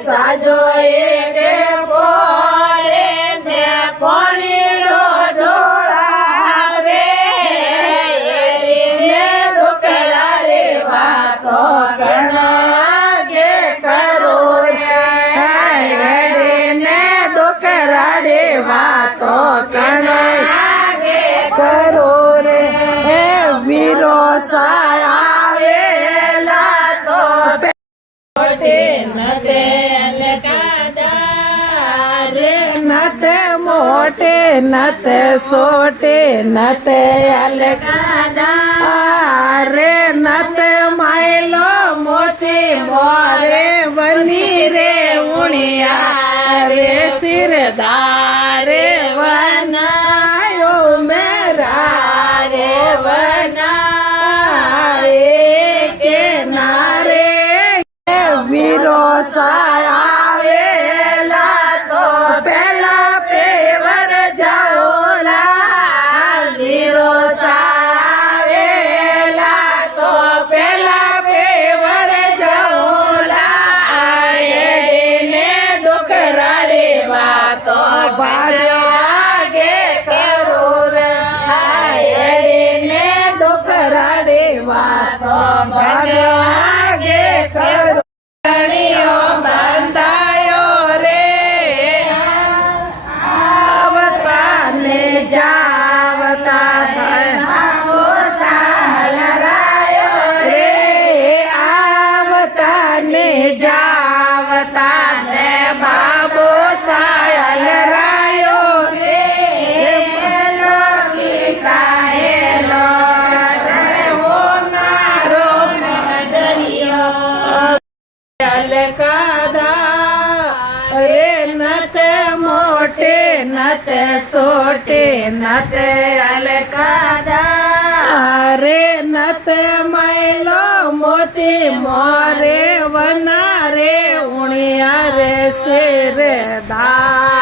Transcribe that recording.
સાજો એકે પોળે ને પોણીડો ઢોળાવે ને ઢોકળા રે વાતો કણાગે કરો રે ને ઢોકળા રે વાતો કણાગે કરો રે વીરો સાયાવેલા તો નતે અલકાદા રે નતે મોટે નતે સોટે નતે અલકાદા રે નતે માયલો મોતી મોરે વની રે ઉણિયા રે સિરદારે વનાયો મેરા રે વનાય કે નારે વીરો સાયાવેલા તો પેલા પેવર જાઓલા વીરો સાયાવેલા તો પેલા પેવર જાઓલા એડીને ડોકરા રે વાતો ભાગ્યે કરો રે એડીને ડોકરા રે વાતો ભાગ્યે કરો બંધાયો રે આવતાને જાવતા રે આવતાને જાવતા ને બાબો સાયલ રાયો રે કાયેલો નારો દરિયો અલકાદા રે નતે મોટે નતે સોટે નતે અલકાદા રે નતે મૈલો મોતી મોરે વના રે ઉણિયા રે શેરદાર